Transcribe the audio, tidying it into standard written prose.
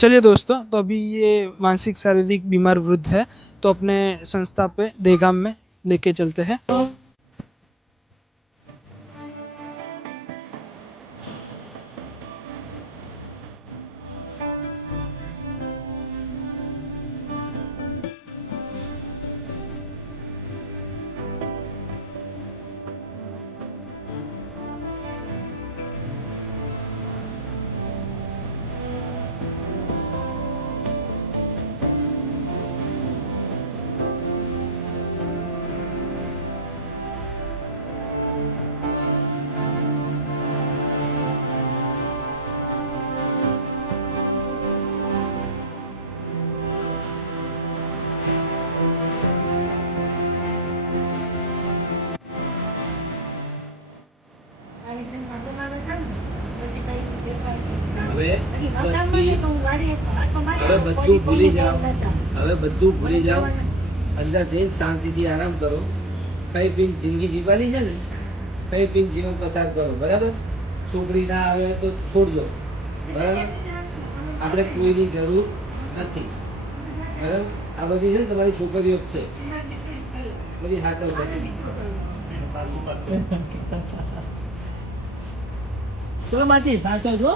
चलिए दोस्तों, तो अभी ये मानसिक शारीरिक बीमार वृद्ध है, तो अपने संस्था पे देगाम में लेके चलते हैं। હવે બધું ભૂલી જાઓ, હવે બધું ભૂલી જાઓ, અંદર જઈને શાંતિથી આરામ કરો, ખાઈ પીને જિંદગી જીવવાની છે ને, ખાઈ પીને જીવન પસાર કરો, બરાબર? છોકરી ના આવે તો છોડજો, બરાબર? આપણે કોઈની જરૂર નથી, બરાબર? આ બધી છે ને તમારી છોકરીઓ જ છે, બધી હાથો કરી. ચલો માચી સાચો છો.